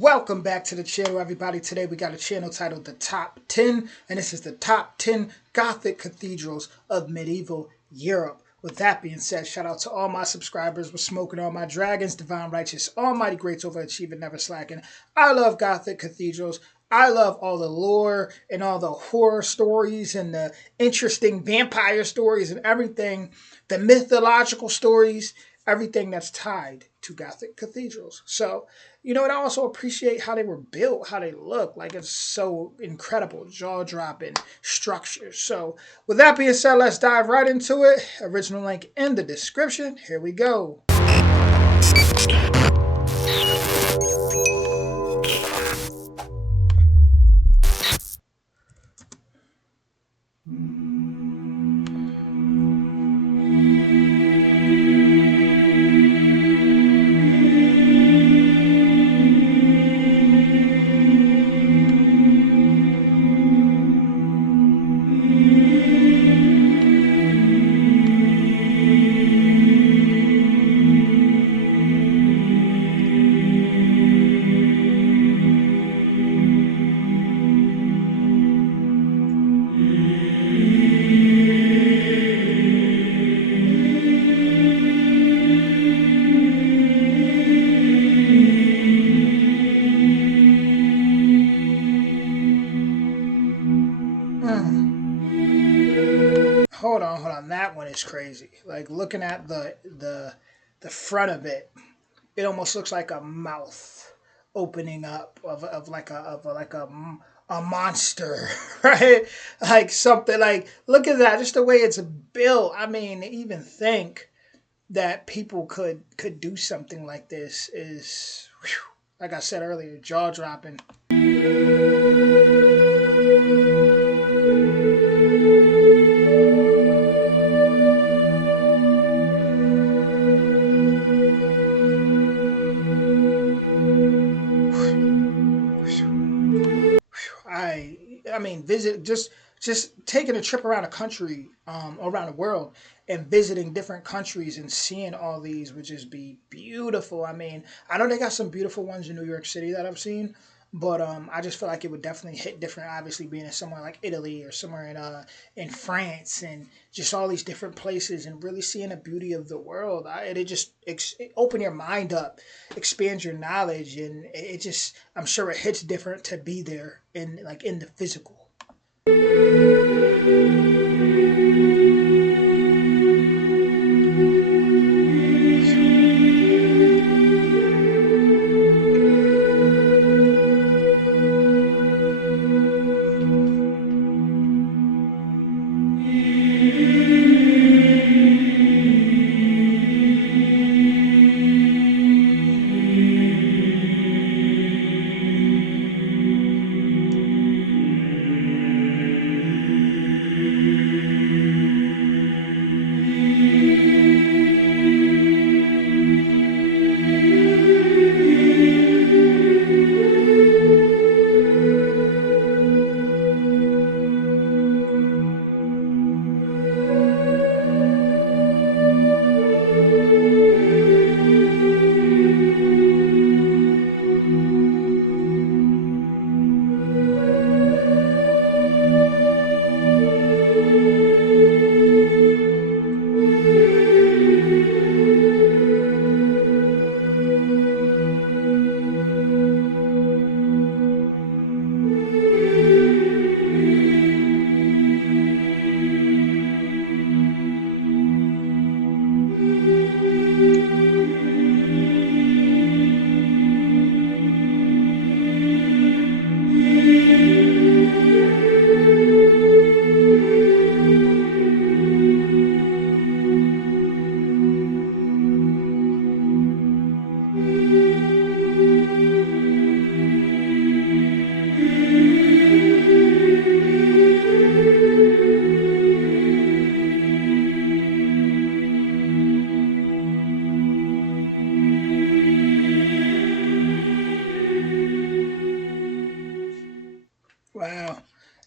Welcome back to the channel, everybody. Today we got a channel titled The Top 10, and this is the top 10 Gothic cathedrals of medieval Europe. With that being said, shout out to all my subscribers. We're smoking all my dragons, divine righteous, almighty greats, overachieving, never slacking. I love Gothic cathedrals. I love all the lore and all the horror stories and the interesting vampire stories and everything, the mythological stories, everything that's tied to Gothic cathedrals. So, and I also appreciate how they were built, how they look. Like, it's so incredible, jaw-dropping structure. So, with that being said, let's dive right into it. Original link in the description. Here we go. Hold on. That one is crazy. Like, looking at the front of it, it almost looks like a mouth opening up of a monster, right? Like something like, look at that, just the way it's built. I mean, even think that people could do something like this is, whew, like I said earlier, jaw dropping. I mean, visit just taking a trip around the country, around the world, and visiting different countries and seeing all these would just be beautiful. I mean, I know they got some beautiful ones in New York City that I've seen, but I just feel like it would definitely hit different. Obviously, being in somewhere like Italy or somewhere in France and just all these different places and really seeing the beauty of the world. It just open your mind up, expand your knowledge, and it just, I'm sure it hits different to be there in the physical.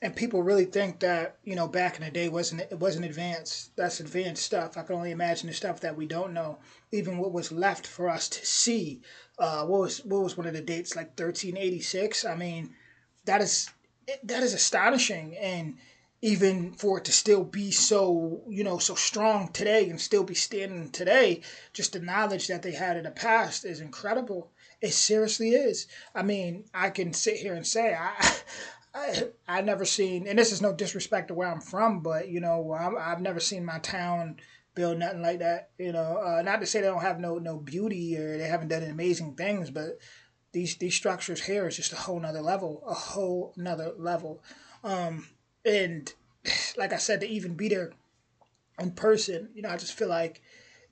And people really think that, you know, back in the day wasn't advanced. That's advanced stuff. I can only imagine the stuff that we don't know. Even what was left for us to see. What was one of the dates, like 1386? I mean, that is that is astonishing. And even for it to still be so, you know, so strong today and still be standing today, just the knowledge that they had in the past is incredible. It seriously is. I mean, I can sit here and say I never seen, and this is no disrespect to where I'm from, but you know, I've never seen my town build nothing like that. You know, not to say they don't have no beauty or they haven't done amazing things, but these structures here is just a whole nother level, a whole nother level. And like I said, to even be there in person, you know, I just feel like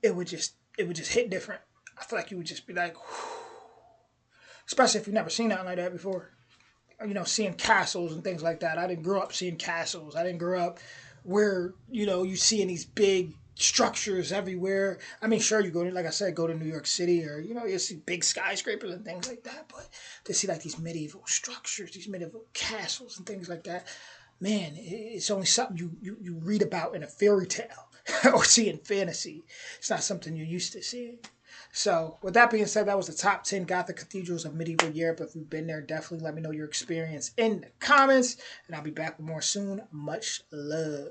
it would just hit different. I feel like you would just be like, especially if you've never seen nothing like that before. You know, seeing castles and things like that. I didn't grow up seeing castles. I didn't grow up where, you know, you seeing these big structures everywhere. I mean, sure, you go to, like I said, go to New York City, or, you know, you see big skyscrapers and things like that. But to see like these medieval structures, these medieval castles and things like that, man, it's only something you read about in a fairy tale or see in fantasy. It's not something you're used to seeing. So, with that being said, that was the top 10 Gothic cathedrals of medieval Europe. If you've been there, definitely let me know your experience in the comments. And I'll be back with more soon. Much love.